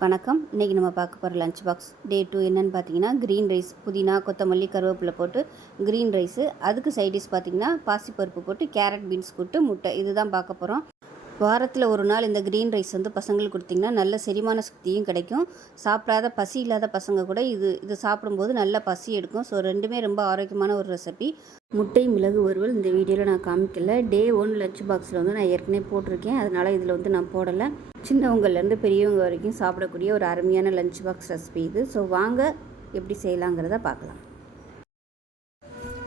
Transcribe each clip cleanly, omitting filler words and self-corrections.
வணக்கம். இன்றைக்கி நம்ம பார்க்க போகிற லஞ்ச் பாக்ஸ் டே 2 என்னென்னு பார்த்தீங்கன்னா, க்ரீன் ரைஸ், புதினா, கொத்தமல்லி, கருவேப்பிலை போட்டு க்ரீன் ரைஸு. அதுக்கு சைடிஷ் பார்த்தீங்கன்னா, பாசிப்பருப்பு போட்டு கேரட், பீன்ஸ் போட்டு முட்டை. இதுதான் பார்க்க போகிறோம். வாரத்தில் ஒரு நாள் இந்த க்ரீன் ரைஸ் பசங்களுக்கு கொடுத்திங்கன்னா நல்ல செரிமான சக்தியும் கிடைக்கும். சாப்பிடாத பசி இல்லாத பசங்க கூட இது சாப்பிடும்போது நல்ல பசி எடுக்கும். ஸோ ரெண்டுமே ரொம்ப ஆரோக்கியமான ஒரு ரெசிபி. முட்டை மிளகு வறுவல் இந்த வீடியோவில் நான் காமிக்கல. டே 1 லஞ்ச் பாக்ஸில் நான் ஏற்கனவே போட்டிருக்கேன். அதனால் இதில் நான் போடலை. சின்னவங்கலேருந்து பெரியவங்க வரைக்கும் சாப்பிடக்கூடிய ஒரு அருமையான லஞ்ச் பாக்ஸ் ரெசிபி இது. ஸோ வாங்க எப்படி செய்யலாங்கிறத பார்க்கலாம்.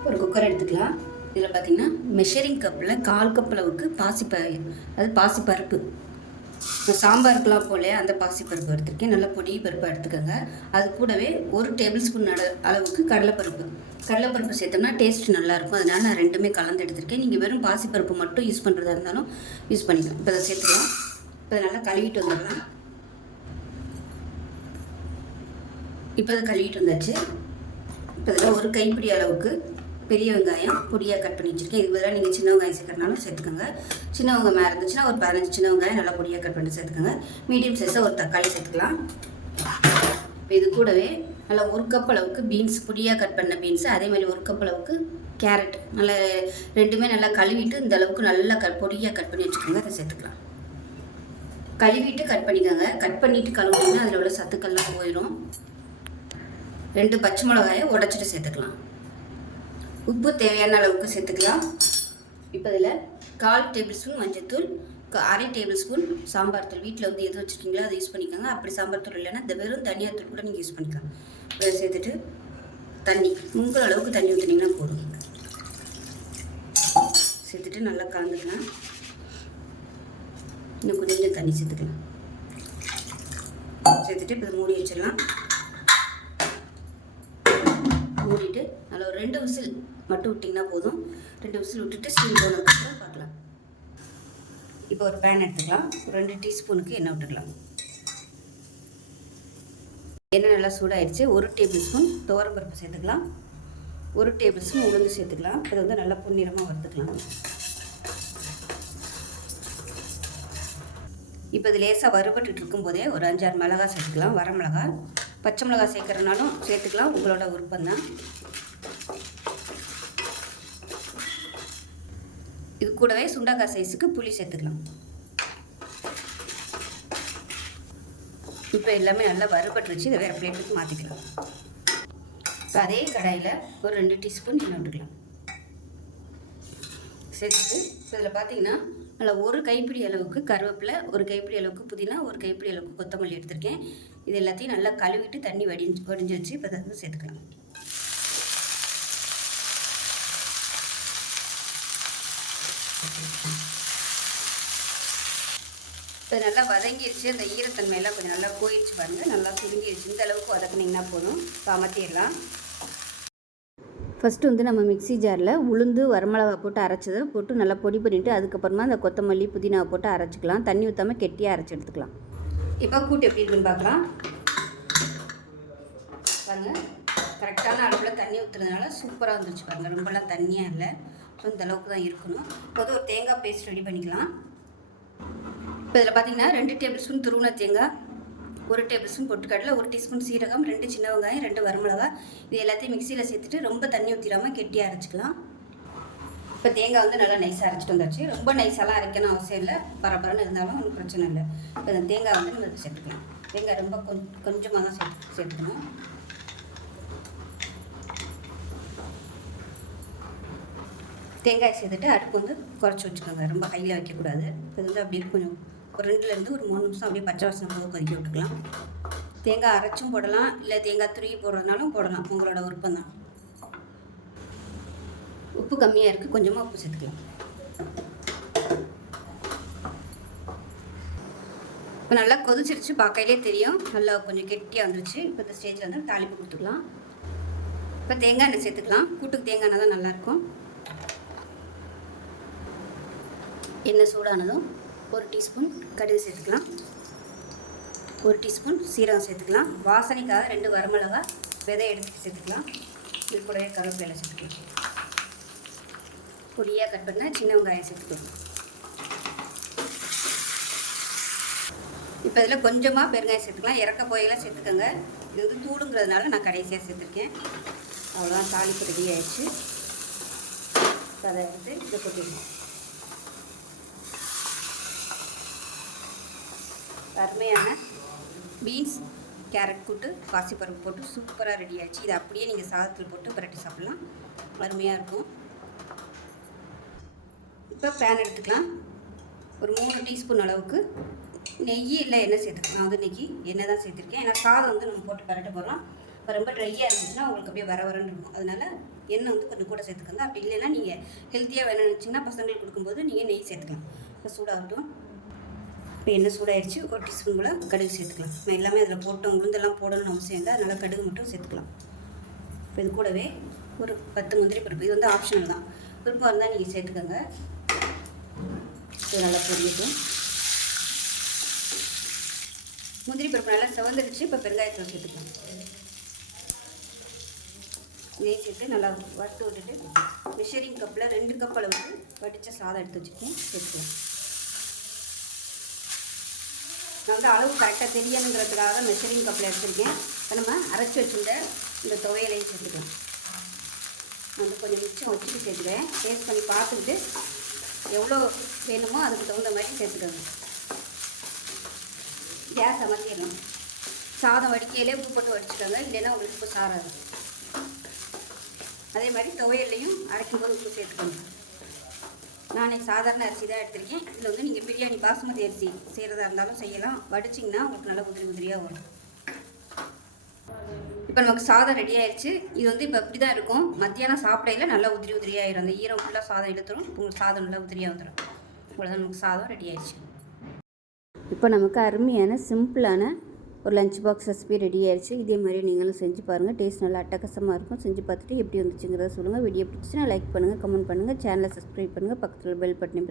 ஒரு குக்கர் எடுத்துக்கலாம். இதில் பார்த்திங்கன்னா மெஷரிங் கப்பில் 1/4 கப் அளவுக்கு பாசிப்பருப்பு, சாம்பாருக்கெலாம் போல அந்த பாசிப்பருப்பு எடுத்துருக்கேன். நல்லா பொடி பருப்பாக எடுத்துக்கோங்க. அது கூடவே 1 டேபிள் ஸ்பூன் அளவுக்கு கடலைப்பருப்பு சேர்த்தோம்னா டேஸ்ட் நல்லாயிருக்கும். அதனால் நான் ரெண்டுமே கலந்து எடுத்துருக்கேன். நீங்கள் வெறும் பாசிப்பருப்பு மட்டும் யூஸ் பண்ணுறதா இருந்தாலும் யூஸ் பண்ணிக்கலாம். இப்போ அதை சேர்த்துக்கலாம். இப்போ அதை நல்லா கழுவிட்டு வந்துடலாம். இப்போ அதை கழுவிட்டு வந்தாச்சு. இப்போ இதில் 1 கைப்பிடி அளவுக்கு பெரிய வெங்காயம் பொடியாக கட் பண்ணி வச்சுருக்கேன். இதுக்கு பதிலாக நீங்கள் சின்ன வெங்காயம் சேர்க்கறனாலும் சேர்த்துக்கோங்க. சின்ன வெங்காயம் மேலே இருந்துச்சுன்னா ஒரு 15 சின்ன வெங்காயம் நல்லா பொடியாக கட் பண்ணி சேர்த்துக்கோங்க. மீடியம் சைஸாக ஒரு தக்காளி சேர்த்துக்கலாம். இப்போ இது கூடவே நல்லா 1 கப் அளவுக்கு பீன்ஸ், பொடியாக கட் பண்ண பீன்ஸு, அதே மாதிரி 1 கப் அளவுக்கு கேரட் நல்லா ரெண்டுமே நல்லா கழுவிட்டு இந்த அளவுக்கு நல்லா பொடியாக கட் பண்ணி வச்சுக்கோங்க. அதை சேர்த்துக்கலாம். கழுவிட்டு கட் பண்ணிக்கோங்க. கட் பண்ணிவிட்டு கழுவிட்டிங்கன்னா அதில் உள்ள சத்துக்கள்லாம் போயிடும். 2 பச்சை மிளகாயை உடச்சிட்டு சேர்த்துக்கலாம். உப்பு தேவையான அளவுக்கு சேர்த்துக்கலாம். இப்போ இதில் 1/4 டேபிள் ஸ்பூன் மஞ்சள்தூள், 1/2 டேபிள் ஸ்பூன் சாம்பார் தூள். வீட்டில் எது வச்சுருக்கீங்களோ அதை யூஸ் பண்ணிக்கோங்க. அப்படி சாம்பார் தூள் இல்லைன்னா இந்த வெறும் தனியாக தூள் கூட நீங்கள் யூஸ் பண்ணிக்கலாம். அதை சேர்த்துட்டு தண்ணி உங்கள் அளவுக்கு தண்ணி ஊற்றினீங்கன்னா போதும். சேர்த்துட்டு நல்லா கலந்துக்கலாம். இன்னும் கொஞ்சம் தண்ணி சேர்த்துக்கலாம். சேர்த்துட்டு இப்போ மூடி வச்சிடலாம். மூடிட்டு நல்லா ஒரு 2 விசில் மட்டும் விட்டிங்கன்னா போதும். 2 விசில் விட்டுட்டு ஸ்டீம் போனதுக்கப்புறம் பார்க்கலாம். இப்போ ஒரு பேன் எடுத்துக்கலாம். ஒரு 2 டீஸ்பூனுக்கு எண்ணெய் விட்டுக்கலாம். எண்ணெய் நல்லா சூடாகிடுச்சு. 1 டேபிள் ஸ்பூன் துவரம்பருப்பு சேர்த்துக்கலாம். 1 டேபிள் ஸ்பூன் உளுந்து சேர்த்துக்கலாம். இதை நல்லா பொன்னிறமாக வறுத்துக்கலாம். இப்போ இது லேசாக வறுபட்டு இருக்கும்போதே ஒரு 5-6 மிளகாய் சேர்த்துக்கலாம். வரமிளகாய், பச்சை மிளகாய் சேர்க்குறனாலும் சேர்த்துக்கலாம், உங்களோட விருப்பம் தான். இது கூடவே சுண்டக்காய் சைஸுக்கு புளி சேர்த்துக்கலாம். இப்போ எல்லாமே நல்லா வறுபட்டு வச்சு இதை வேறு பிளேட்டுக்கு மாற்றிக்கலாம். இப்போ அதே கடாயில் ஒரு 2 டீஸ்பூன் எண்ணெய் விட்டுக்கலாம். சேர்த்துட்டு இப்போ இதில் பார்த்தீங்கன்னா நல்லா 1 கைப்பிடி அளவுக்கு கருவேப்பிலை, 1 கைப்பிடி அளவுக்கு புதினா, 1 கைப்பிடி அளவுக்கு கொத்தமல்லி எடுத்திருக்கேன். இது எல்லாத்தையும் நல்லா கழுவிட்டு தண்ணி வடிஞ்சு வச்சு இப்போ அதை சேர்த்துக்கலாம். இப்போ நல்லா வதங்கிடுச்சு. அந்த ஈரத்தன்மையெல்லாம் கொஞ்சம் நல்லா போயிடுச்சு பாருங்கள். நல்லா சுருங்கிடுச்சு. இந்த அளவுக்கு வதக்குனிங்கன்னா போதும். இப்போ அமர்த்திடலாம். ஃபஸ்ட்டு நம்ம மிக்ஸி ஜாரில் உளுந்து, வரமிளகா போட்டு அரைச்சதை போட்டு நல்லா பொடி பண்ணிவிட்டு அதுக்கப்புறமா அந்த கொத்தமல்லி, புதினாவை போட்டு அரைச்சிக்கலாம். தண்ணி ஊற்றாமல் கெட்டியாக அரைச்சி எடுத்துக்கலாம். இப்போ கூட்டு எப்படி இருக்குன்னு பார்க்கலாம். பாருங்கள், கரெக்டான அளவில் தண்ணி ஊற்றுறதுனால சூப்பராக வந்துருச்சு பாருங்கள். ரொம்பலாம் தண்ணியாக இல்லை. ஸோ இந்த அளவுக்கு தான் இருக்கணும். இப்போது ஒரு தேங்காய் பேஸ்ட் ரெடி பண்ணிக்கலாம். இப்போ இதில் பார்த்தீங்கன்னா 2 டேபிள் ஸ்பூன் துருவின தேங்காய், 1 டேபிள் ஸ்பூன் பொட்டுக்கடலை, 1 டீஸ்பூன் சீரகம், 2 சின்ன வெங்காயம், 2 வரமிளகாய், இது எல்லாத்தையும் மிக்சியில் சேர்த்துட்டு ரொம்ப தண்ணி ஊற்றிடாமல் கெட்டியாக அரைச்சிக்கலாம். இப்போ தேங்காய் நல்லா நைஸாக அரைச்சிட்டு வந்தாச்சு. ரொம்ப நைஸாலாம் அரைக்கணும் அவசியம் இல்லை. பரபரன்னு இருந்தாலும் ஒன்றும் பிரச்சனை இல்லை. இப்போ இந்த தேங்காய் நம்ம சேர்த்துக்கலாம். தேங்காய் ரொம்ப கொஞ்சமாக தான் சேர்த்துக்கணும். தேங்காய் சேர்த்துட்டு அடுப்பு குறைச்சி வச்சுக்கோங்க. ரொம்ப கையில் வைக்கக்கூடாது. இது அப்படியே கொஞ்சம் ஒரு 2லேருந்து ஒரு 3 நிமிஷம் அப்படியே பச்சை வாசனை போது கொதிக்க விட்டுக்கலாம். தேங்காய் அரைச்சும் போடலாம், இல்லை தேங்காய் துருவி போடுறதுனாலும் போடலாம், உங்களோட விருப்பம் தான். உப்பு கம்மியாக இருக்குது, கொஞ்சமாக உப்பு சேர்த்துக்கலாம். இப்போ நல்லா கொதிச்சிருச்சு, பார்க்கையிலே தெரியும். நல்லா கொஞ்சம் கெட்டியாக வந்துருச்சு. இப்போ இந்த ஸ்டேஜில் தாளிப்பு கொடுத்துக்கலாம். இப்போ தேங்காய் எண்ணெய் சேர்த்துக்கலாம். கூட்டுக்கு தேங்காய் எண்ணெய் தான் நல்லாயிருக்கும். எண்ணெய் சூடானதும் 1 டீஸ்பூன் கடுகு சேர்த்துக்கலாம். 1 டீஸ்பூன் சீரகம் சேர்த்துக்கலாம். வாசனைக்காக 2 வரமிளகாய் விதை எடுத்து சேர்த்துக்கலாம். இது கூடவே கருவேப்பிலை சேர்த்துக்கலாம். பொடியாக கட் பண்ண சின்ன வெங்காயம் சேர்த்துக்கலாம். இப்போ இப்போ இதில் கொஞ்சமாக பெருங்காயம் சேர்த்துக்கலாம், இறக்க போயெல்லாம் சேர்த்துக்கோங்க. இது வந்து தூளுங்கிறதுனால நான் கடைசியாக சேர்த்துருக்கேன். அவ்வளோதான், தாளிப்பு ரெடி ஆயிடுச்சு. அதை எடுத்து இதை கொட்டிடணும். அருமையான பீன்ஸ் கேரட் கூட்டு பாசிப்பருப்பு போட்டு சூப்பராக ரெடி ஆயிடுச்சு. இதை அப்படியே நீங்கள் சாதத்தில் போட்டு புரட்டி சாப்பிட்லாம், அருமையாக இருக்கும். இப்போ பேன் எடுத்துக்கலாம். ஒரு 3 டீஸ்பூன் அளவுக்கு நெய் இல்லை எண்ணெய் சேர்த்துக்கலாம். நான் வந்து இன்றைக்கி எண்ணெய் தான் சேர்த்துருக்கேன். ஏன்னா சாதம் வந்து நம்ம போட்டு பரட்ட போகிறோம். இப்போ ரொம்ப ட்ரையாக இருந்துச்சுன்னா உங்களுக்கு அப்படியே வரன்னு இருக்கும். அதனால் எண்ணெய் வந்து கொஞ்சம் கூட சேர்த்துக்கோங்க. அப்படி இல்லைன்னா நீங்கள் ஹெல்த்தியாக வேணும்னு நினச்சிங்கன்னா பசங்களுக்கு கொடுக்கும்போது நீங்கள் நெய் சேர்த்துக்கலாம். இப்போ சூடாகட்டும். இப்போ எண்ணெய் சூடாகிடுச்சு. 1 டீஸ்பூன் போல் கடுகு சேர்த்துக்கலாம். நம்ம எல்லாமே அதில் போட்டோம், உளுந்தெல்லாம் போடணும்னு அவசியம் இல்லை. அதனால் கடுகு மட்டும் சேர்த்துக்கலாம். இப்போ இது கூடவே ஒரு 10 முந்திரி பருப்பு. இது வந்து ஆப்ஷனல் தான், விருப்பம் இருந்தால் நீங்கள் சேர்த்துக்கோங்க. இது நல்லா பொரியட்டும். முந்திரி பருப்பு நல்லா செவந்துடுச்சு. இப்போ பெருங்காயத்தூள் சேர்த்துக்கலாம். நெய் சேர்த்து நல்லா வறுத்து விட்டுட்டு மெஷரிங் கப்பில் 2 கப் அளவுக்கு வடித்த சாதம் எடுத்து வச்சுக்கேன், சேர்த்துக்கலாம். நான் வந்து அளவு கரெக்டாக தெரியணுங்கிறதுக்காக தான் மெஷரிங் கப்பில் எடுத்துருக்கேன். இப்போ நம்ம அரைச்சி வச்சுருந்த இந்த துவையலையும் சேர்த்துக்கலாம். நான் வந்து கொஞ்சம் மிச்சம் வச்சுட்டு சேர்த்துக்கிறேன். டேஸ்ட் பண்ணி பார்த்துக்கிட்டு எவ்வளோ வேணுமோ அதுக்கு தகுந்த மாதிரி சேர்த்துக்கோங்க. கேஸ் அமர்த்திடணும். சாதம் வடிக்கையிலே உப்பு போட்டு வடிச்சுக்கோங்க, இல்லைன்னா உங்களுக்கு உப்பு சாராது. அதே மாதிரி துவையல்லையும் அரைக்கும் போது உப்பு சேர்த்துக்கோங்க. நான் சாதாரண அரிசி தான் எடுத்திருக்கேன். இதில் வந்து நீங்கள் பிரியாணி பாஸ்மதி அரிசி செய்கிறதா இருந்தாலும் செய்யலாம். வடிச்சிங்கன்னா உங்களுக்கு நல்லா உதிரி உதிரியாக வரும். இப்போ நமக்கு சாதம் ரெடி ஆயிடுச்சு. இது வந்து இப்போ அப்படி தான் இருக்கும். மத்தியானம் சாப்பிடையில் நல்லா உதிரி உதிரியாகிடும். அந்த ஈரம் ஃபுல்லாக சாதம் இழுத்துரும். உங்களுக்கு சாதம் நல்லா உதிரியாக வந்துடும். இவ்வளோதான், நமக்கு சாதம் ரெடி ஆயிடுச்சு. இப்போ நமக்கு அருமையான சிம்பிளான ஒரு லஞ்ச் பாக்ஸ் ரெசிபி ரெடி ஆயிடுச்சு. இதே மாதிரி நீங்களும் செஞ்சு பாருங்கள். டேஸ்ட் நல்லா அட்டகாசமாக இருக்கும். செஞ்சு பார்த்துட்டு எப்படி வந்துச்சுங்கிறத சொல்லுங்கள். வீடியோ பிடிச்சிச்சுன்னா லைக் பண்ணுங்கள், கமெண்ட் பண்ணுங்கள், சேனலை சப்ஸ்கிரைப் பண்ணுங்கள், பக்கத்தில் பெல் பட்டனையும்